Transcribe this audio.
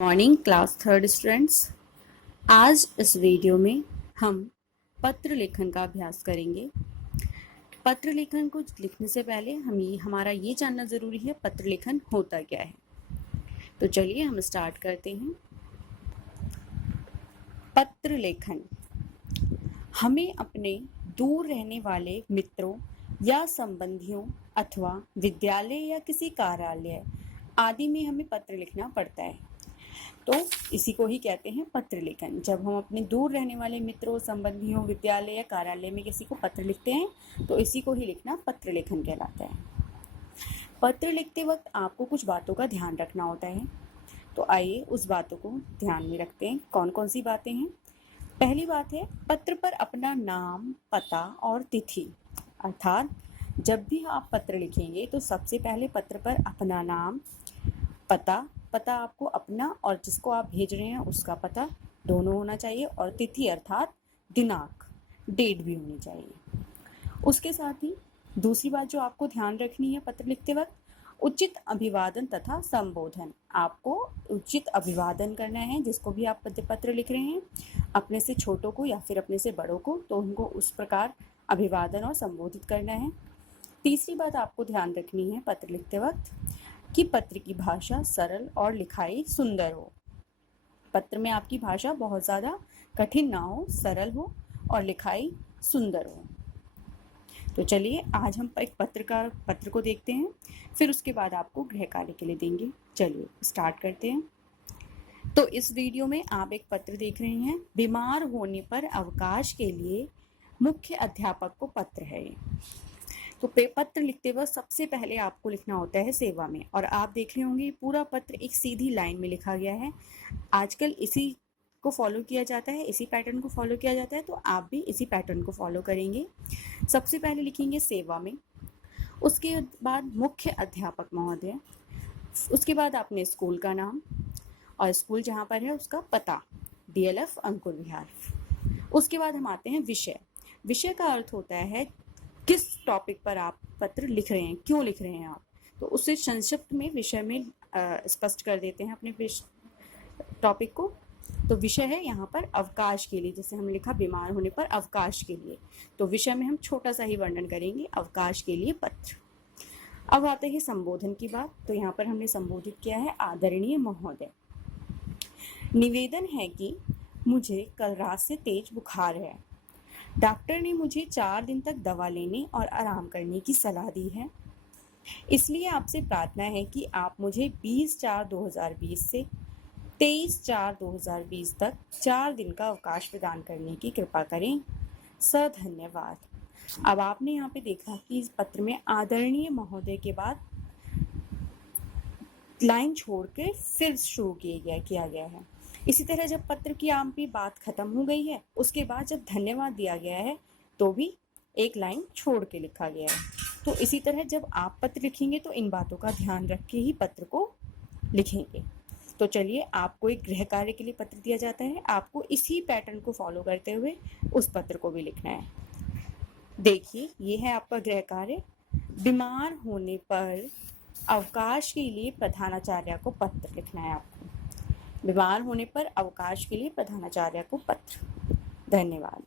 Morning class third students. आज इस video में हम पत्र लेखन का अभ्यास करेंगे। पत्र लेखन को लिखने से पहले हमारा ये जानना ज़रूरी है पत्र लेखन होता क्या है। तो चलिए हम स्टार्ट करते हैं। पत्र लेखन हमें अपने दूर रहने वाले मित्रों या संबंधियों अथवा विद्यालय या किसी कार्यालय आदि में हमें पत्र लिखना पड़ता है, तो इसी को ही कहते हैं पत्र लेखन। जब हम अपने दूर रहने वाले मित्रों, संबंधियों, विद्यालय या कार्यालय में किसी को पत्र लिखते हैं तो इसी को ही लिखना पत्र लेखन कहलाता है। पत्र लिखते वक्त आपको कुछ बातों का ध्यान रखना होता है, तो आइए उस बातों को ध्यान में रखते हैं। कौन कौन सी बातें हैं? पहली बात है, पत्र पर अपना नाम, पता और तिथि। अर्थात जब भी आप पत्र लिखेंगे तो सबसे पहले पत्र पर अपना नाम, पता आपको अपना और जिसको आप भेज रहे हैं उसका पता दोनों होना चाहिए, और तिथि अर्थात दिनांक, डेट भी होनी चाहिए। उसके साथ ही दूसरी बात जो आपको ध्यान रखनी है पत्र लिखते वक्त, उचित अभिवादन तथा संबोधन। आपको उचित अभिवादन करना है जिसको भी आप पत्र लिख रहे हैं, अपने से छोटों को या फिर अपने से बड़ों को, तो उनको उस प्रकार अभिवादन और संबोधित करना है। तीसरी बात आपको ध्यान रखनी है पत्र लिखते वक्त कि पत्र की भाषा सरल और लिखाई सुंदर हो। पत्र में आपकी भाषा बहुत ज़्यादा कठिन ना हो, सरल हो और लिखाई सुंदर हो। तो चलिए आज हम एक पत्र को देखते हैं, फिर उसके बाद आपको गृह कार्य के लिए देंगे। चलिए स्टार्ट करते हैं। तो इस वीडियो में आप एक पत्र देख रहे हैं। बीमार होने पर अवकाश के लिए मुख्य अध्यापक को पत्र है। तो पत्र लिखते वक्त सबसे पहले आपको लिखना होता है सेवा में, और आप देख रहे होंगे पूरा पत्र एक सीधी लाइन में लिखा गया है। आजकल इसी को फॉलो किया जाता है, इसी पैटर्न को फॉलो किया जाता है, तो आप भी इसी पैटर्न को फॉलो करेंगे। सबसे पहले लिखेंगे सेवा में, उसके बाद मुख्य अध्यापक महोदय, उसके बाद अपने स्कूल का नाम और स्कूल जहाँ पर है उसका पता, DLF अंकुर विहार। उसके बाद हम आते हैं विषय। विषय का अर्थ होता है किस टॉपिक पर आप पत्र लिख रहे हैं, क्यों लिख रहे हैं आप, तो उसे संक्षिप्त में विषय में स्पष्ट कर देते हैं अपने टॉपिक को। तो विषय है यहाँ पर अवकाश के लिए, जैसे हमने लिखा बीमार होने पर अवकाश के लिए, तो विषय में हम छोटा सा ही वर्णन करेंगे, अवकाश के लिए पत्र। अब आते हैं संबोधन की बात। तो यहाँ पर हमने संबोधित किया है आदरणीय महोदय। निवेदन है कि मुझे कल रात से तेज बुखार है। डॉक्टर ने मुझे 4 दिन तक दवा लेने और आराम करने की सलाह दी है, इसलिए आपसे प्रार्थना है कि आप मुझे 20/4/2020 से 23/4/2020 तक 4 दिन का अवकाश प्रदान करने की कृपा करें। धन्यवाद। अब आपने यहाँ पे देखा कि इस पत्र में आदरणीय महोदय के बाद लाइन छोड़ के फिर शुरू किया गया है। इसी तरह जब पत्र की आप भी बात खत्म हो गई है, उसके बाद जब धन्यवाद दिया गया है तो भी एक लाइन छोड़ के लिखा गया है। तो इसी तरह जब आप पत्र लिखेंगे तो इन बातों का ध्यान रख के ही पत्र को लिखेंगे। तो चलिए, आपको एक गृह कार्य के लिए पत्र दिया जाता है, आपको इसी पैटर्न को फॉलो करते हुए उस पत्र को भी लिखना है। देखिए, ये है आपका गृह कार्य। बीमार होने पर अवकाश के लिए प्रधानाचार्य को पत्र लिखना है आपको। बीमार होने पर अवकाश के लिए प्रधानाचार्य को पत्र। धन्यवाद।